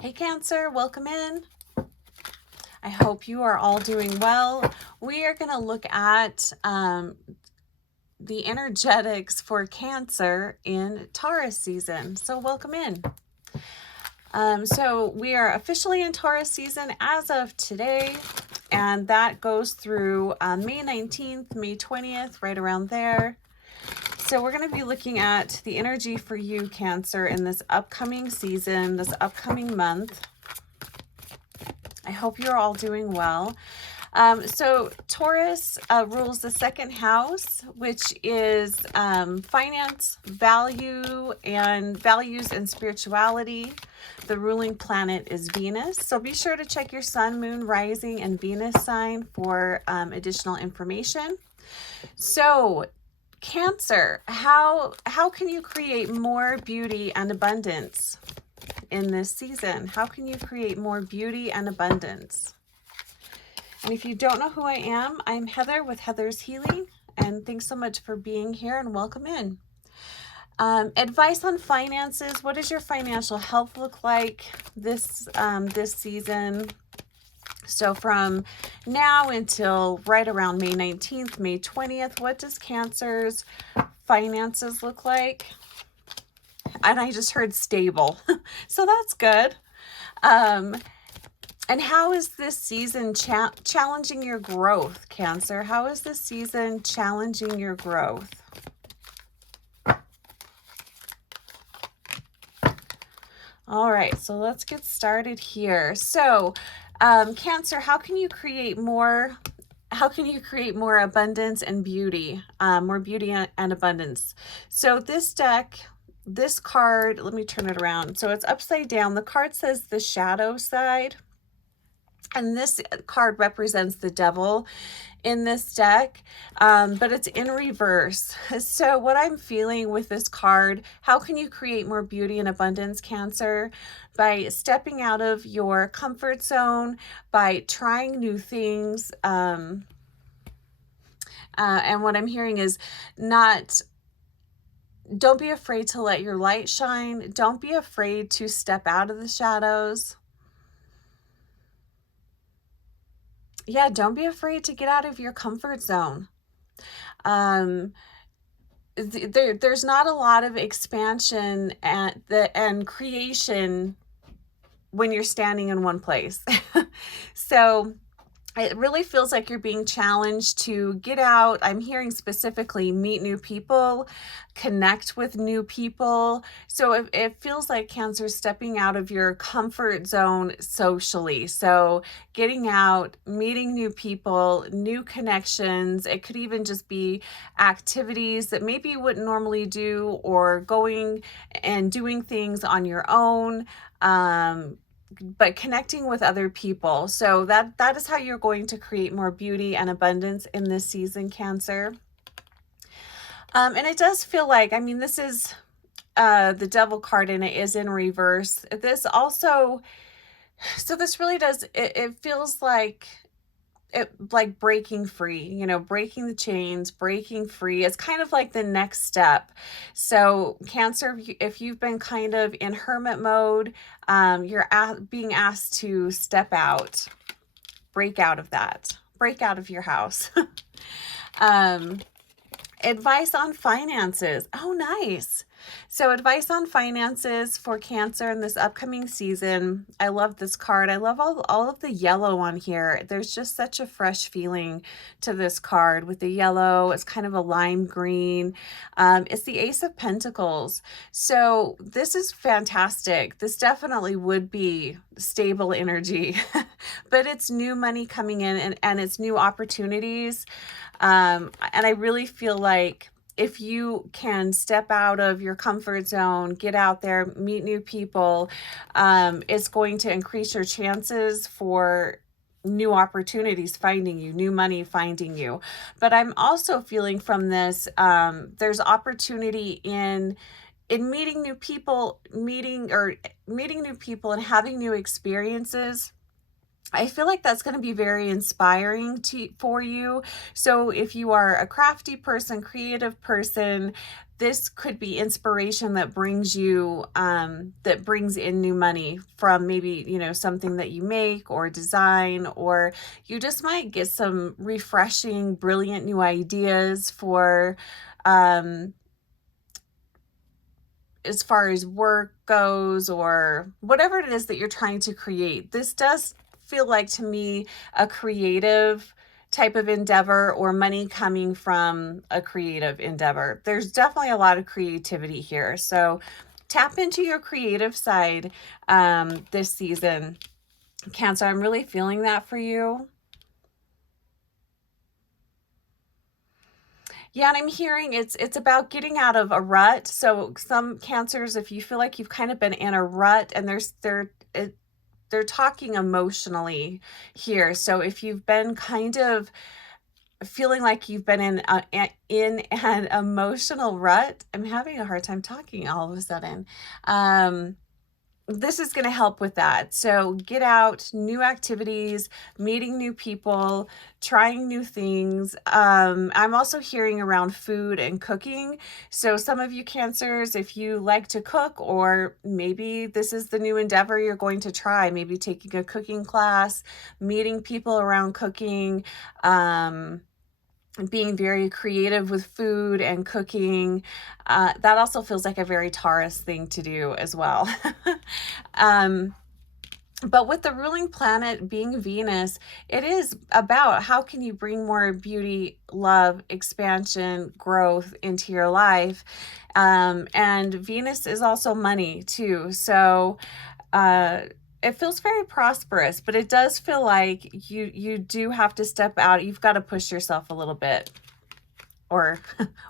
Hey Cancer, welcome in. I hope you are all doing well. We are going to look at the energetics for Cancer in Taurus season. So welcome in. So we are officially in Taurus season as of today, and that goes through May 19th, May 20th, right around there. So we're going to be looking at the energy for you, Cancer, in this upcoming season, this upcoming month. I hope you're all doing well. So Taurus rules the second house, which is finance, values, and spirituality. The ruling planet is Venus. So be sure to check your sun, moon, rising, and Venus sign for additional information. So Cancer, how can you create more beauty and abundance in this season? How can you create more beauty and abundance? And if you don't know who I am, I'm Heather with Heather's Healing, and thanks so much for being here and welcome in. Advice on finances. What does your financial health look like this season? So from now until right around May 19th, May 20th, what does Cancer's finances look like? And I just heard stable. So that's good. And how is this season challenging your growth, Cancer? How is this season challenging your growth? All right, so let's get started here. So, Cancer, how can you create more? How can you create more abundance and beauty, more beauty and abundance? So this deck, this card, let me turn it around. So it's upside down. The card says the shadow side. And this card represents the devil in this deck, but it's in reverse. So what I'm feeling with this card, how can you create more beauty and abundance, Cancer? By stepping out of your comfort zone, by trying new things. And what I'm hearing is don't be afraid to let your light shine. Don't be afraid to step out of the shadows. Yeah, don't be afraid to get out of your comfort zone. There's not a lot of expansion and creation when you're standing in one place. So it really feels like you're being challenged to get out. I'm hearing specifically meet new people, connect with new people. So it feels like Cancer stepping out of your comfort zone socially. So getting out, meeting new people, new connections. It could even just be activities that maybe you wouldn't normally do, or going and doing things on your own. But connecting with other people. So that is how you're going to create more beauty and abundance in this season, Cancer. And it does feel like, I mean, this is the devil card and it is in reverse. This also, so this really does, it feels like breaking free, breaking the chains, breaking free. It's kind of like the next step. So Cancer, if you've been kind of in hermit mode, you're being asked to step out, break out of that, break out of your house. Advice on finances. Oh, nice. So advice on finances for Cancer in this upcoming season. I love this card. I love all of the yellow on here. There's just such a fresh feeling to this card with the yellow. It's kind of a lime green. It's the Ace of Pentacles. So this is fantastic. This definitely would be stable energy, but it's new money coming in and it's new opportunities. And I really feel like if you can step out of your comfort zone, get out there, meet new people, it's going to increase your chances for new opportunities finding you, new money finding you. But I'm also feeling from this, there's opportunity in meeting new people, meeting new people and having new experiences. I feel like that's going to be very inspiring for you. So if you are a crafty person, creative person, this could be inspiration that brings you, that brings in new money from maybe, you know, something that you make or design, or you just might get some refreshing, brilliant new ideas for, um, as far as work goes, or whatever it is that you're trying to create. This does feel like to me a creative type of endeavor, or money coming from a creative endeavor. There's definitely a lot of creativity here. So tap into your creative side this season, Cancer. I'm really feeling that for you. Yeah, and I'm hearing it's about getting out of a rut. So some Cancers, if you feel like you've kind of been in a rut, and they're talking emotionally here. So if you've been kind of feeling like you've been in an emotional rut, I'm having a hard time talking all of a sudden. This is going to help with that. So get out, new activities, meeting new people, trying new things. I'm also hearing around food and cooking. So some of you Cancers, if you like to cook, or maybe this is the new endeavor you're going to try, maybe taking a cooking class, meeting people around cooking, being very creative with food and cooking. That also feels like a very Taurus thing to do as well. But with the ruling planet being Venus, it is about how can you bring more beauty, love, expansion, growth into your life. And Venus is also money too. So it feels very prosperous, but it does feel like you do have to step out. You've got to push yourself a little bit, or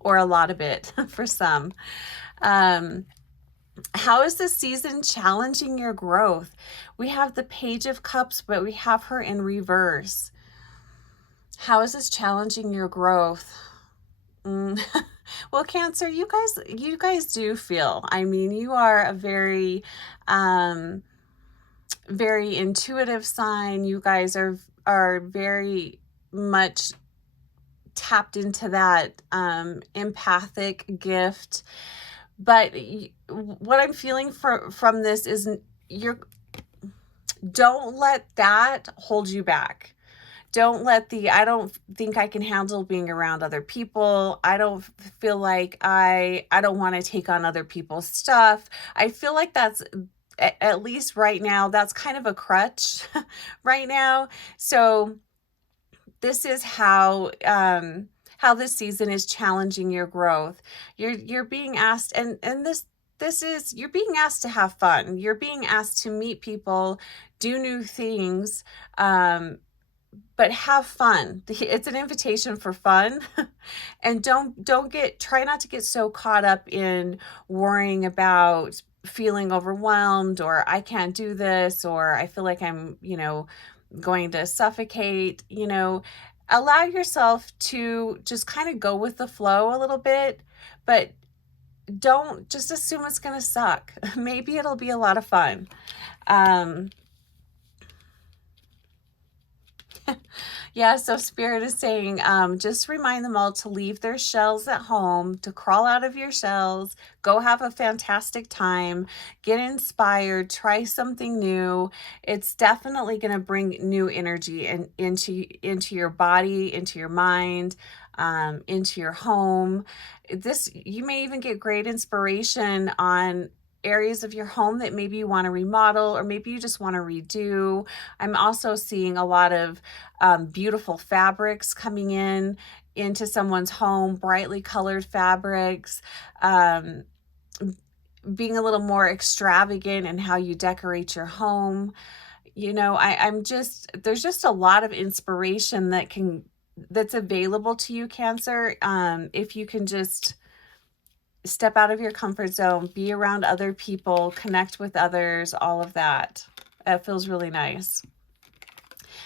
or a lot of it for some. How is this season challenging your growth? We have the Page of Cups, but we have her in reverse. How is this challenging your growth? Well, Cancer, you guys do feel, I mean, you are a very very intuitive sign. You guys are very much tapped into that empathic gift. But what I'm feeling from this is don't let that hold you back. Don't let I don't think I can handle being around other people. I don't feel like I don't want to take on other people's stuff. I feel like that's, at least right now, that's kind of a crutch right now. So this is how this season is challenging your growth. You're being asked, and this is, you're being asked to have fun. You're being asked to meet people, do new things, but have fun. It's an invitation for fun. And try not to get so caught up in worrying about feeling overwhelmed, or I can't do this, or I feel like I'm, going to suffocate. Allow yourself to just kind of go with the flow a little bit, but don't just assume it's going to suck. Maybe it'll be a lot of fun. Yeah, so Spirit is saying, just remind them all to leave their shells at home, to crawl out of your shells, go have a fantastic time, get inspired, try something new. It's definitely going to bring new energy into your body, into your mind, into your home. You may even get great inspiration on areas of your home that maybe you want to remodel, or maybe you just want to redo. I'm also seeing a lot of beautiful fabrics coming into someone's home, brightly colored fabrics, being a little more extravagant in how you decorate your home. There's just a lot of inspiration that's available to you, Cancer, if you can just step out of your comfort zone, be around other people, connect with others, all of that. It feels really nice.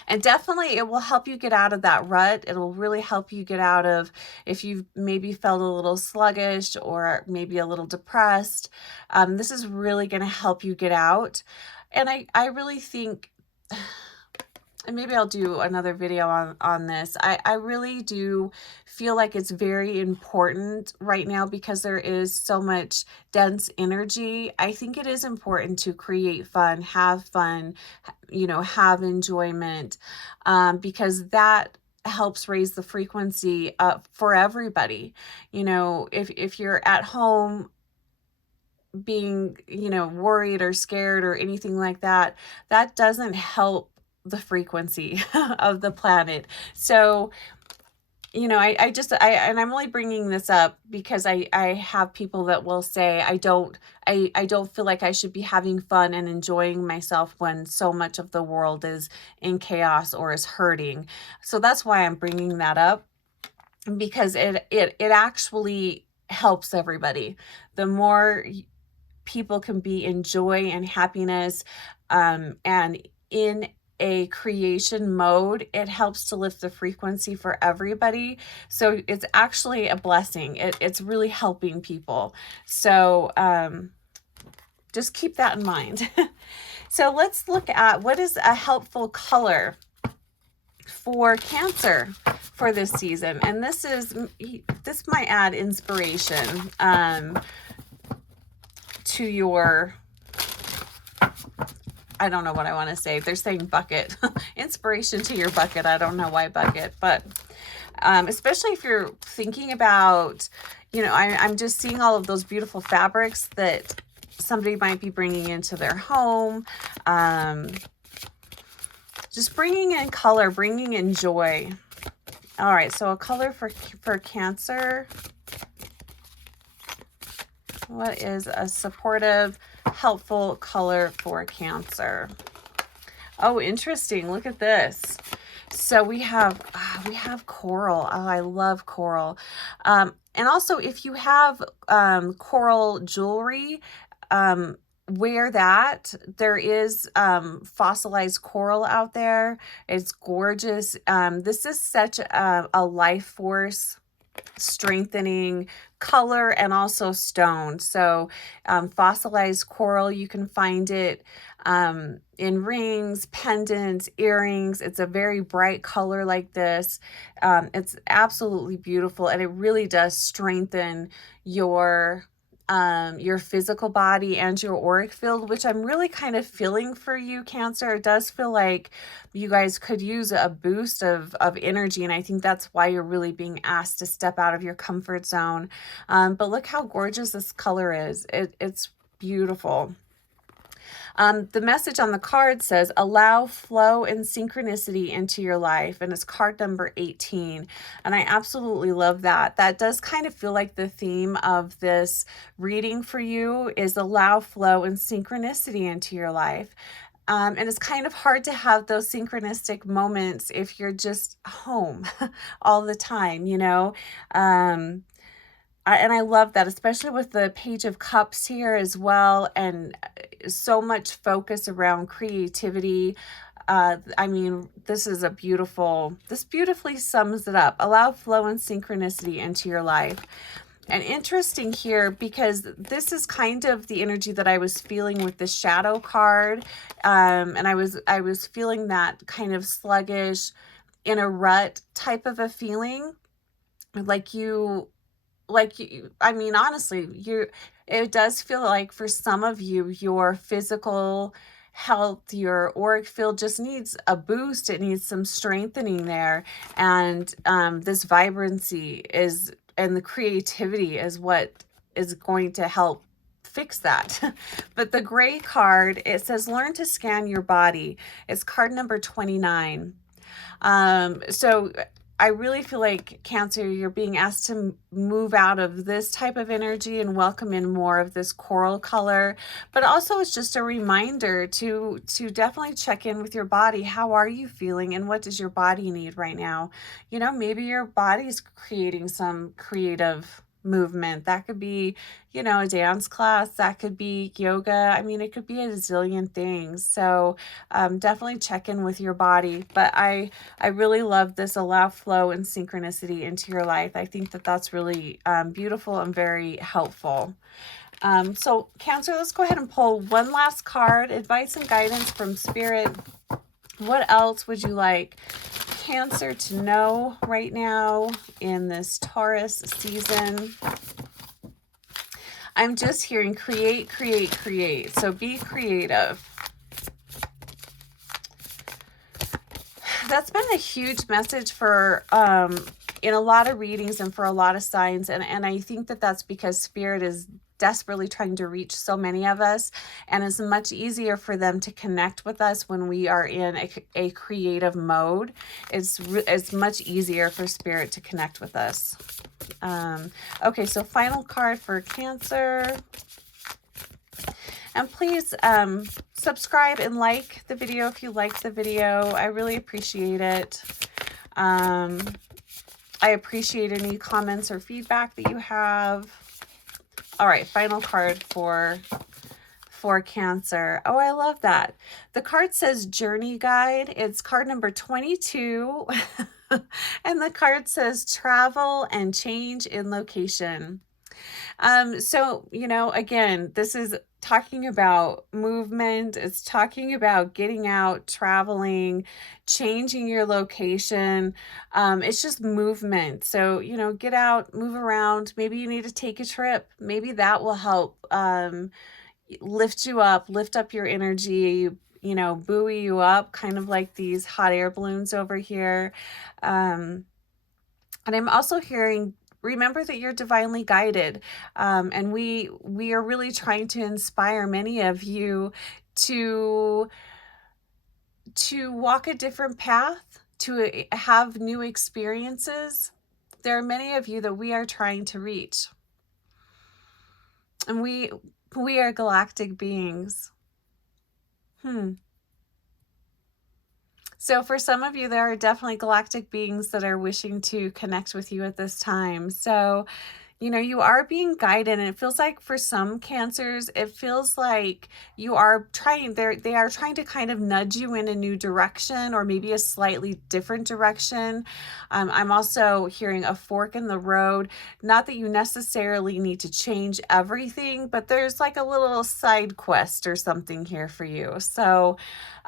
And definitely it will help you get out of that rut. It'll really help you get out of, if you've maybe felt a little sluggish or maybe a little depressed, this is really going to help you get out. And I really think and maybe I'll do another video on this. I really do feel like it's very important right now because there is so much dense energy. I think it is important to create fun, you know, have enjoyment, because that helps raise the frequency up for everybody. You know, if you're at home being, you know, worried or scared or anything like that, that doesn't help the frequency of the planet. So, you know, and I'm only bringing this up because I have people that will say, I don't feel like I should be having fun and enjoying myself when so much of the world is in chaos or is hurting. So that's why I'm bringing that up, because it actually helps everybody. The more people can be in joy and happiness, and in a creation mode, it helps to lift the frequency for everybody. So it's actually a blessing. It's really helping people. So just keep that in mind. So let's look at what is a helpful color for Cancer for this season. And this might add inspiration to your, I don't know what I want to say. They're saying bucket. Inspiration to your bucket. I don't know why bucket, but especially if you're thinking about, you know, I'm just seeing all of those beautiful fabrics that somebody might be bringing into their home. Just bringing in color, bringing in joy. All right, so a color for Cancer. What is a supportive, helpful color for Cancer? Oh, interesting. Look at this. So we have coral. Oh, I love coral. And also, if you have coral jewelry, wear that. There is fossilized coral out there. It's gorgeous. This is such a life force strengthening color and also stone. So fossilized coral, you can find it in rings, pendants, earrings. It's a very bright color like this. It's absolutely beautiful, and it really does strengthen your physical body and your auric field, which I'm really kind of feeling for you, Cancer. It does feel like you guys could use a boost of energy, and I think that's why you're really being asked to step out of your comfort zone. But look how gorgeous this color is. It's beautiful. The message on the card says, allow flow and synchronicity into your life. And it's card number 18. And I absolutely love that. That does kind of feel like the theme of this reading for you is allow flow and synchronicity into your life. And it's kind of hard to have those synchronistic moments if you're just home all the time, you know? And I love that, especially with the Page of Cups here as well, and so much focus around creativity. I mean, this beautifully sums it up. Allow flow and synchronicity into your life. And interesting here, because this is kind of the energy that I was feeling with the Shadow card. And I was feeling that kind of sluggish, in a rut type of a feeling. I mean, honestly, it does feel like for some of you, your physical health, your auric field just needs a boost. It needs some strengthening there. And this vibrancy and the creativity is what is going to help fix that. But the gray card, it says, learn to scan your body. It's card number 29. So I really feel like, Cancer, you're being asked to move out of this type of energy and welcome in more of this coral color. But also, it's just a reminder to definitely check in with your body. How are you feeling, and what does your body need right now? You know, maybe your body's creating some creative movement. That could be, you know, a dance class. That could be yoga. I mean, it could be a zillion things. So definitely check in with your body. But I really love this allow flow and synchronicity into your life. I think that that's really beautiful and very helpful. So Cancer, let's go ahead and pull one last card, advice and guidance from Spirit What else would you like Cancer to know right now in this Taurus season? I'm just hearing create, create, create. So be creative. That's been a huge message for in a lot of readings and for a lot of signs, and I think that that's because Spirit is desperately trying to reach so many of us, and it's much easier for them to connect with us when we are in a creative mode. It's much easier for Spirit to connect with us. Okay, so final card for Cancer. And please subscribe and like the video if you like the video. I really appreciate it. I appreciate any comments or feedback that you have. All right, final card for Cancer. Oh, I love that. The card says Journey Guide. It's card number 22. And the card says Travel and Change in Location. So, you know, again, this is talking about movement. It's talking about getting out, traveling, changing your location. It's just movement. So, you know, get out, move around. Maybe you need to take a trip. Maybe that will help lift you up, lift up your energy, you know, buoy you up, kind of like these hot air balloons over here. And I'm also hearing, remember that you're divinely guided. And we are really trying to inspire many of you to walk a different path, to have new experiences. There are many of you that we are trying to reach. And we are galactic beings. So for some of you, there are definitely galactic beings that are wishing to connect with you at this time. So, you know, you are being guided, and it feels like for some Cancers, it feels like you are trying, they are trying to kind of nudge you in a new direction, or maybe a slightly different direction. I'm also hearing a fork in the road. Not that you necessarily need to change everything, but there's like a little side quest or something here for you. So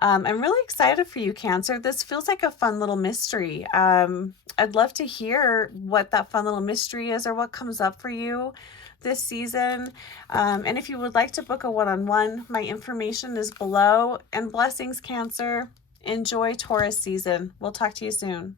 I'm really excited for you, Cancer. This feels like a fun little mystery. I'd love to hear what that fun little mystery is, or what comes up for you this season. And if you would like to book a one-on-one, my information is below. And blessings, Cancer. Enjoy Taurus season. We'll talk to you soon.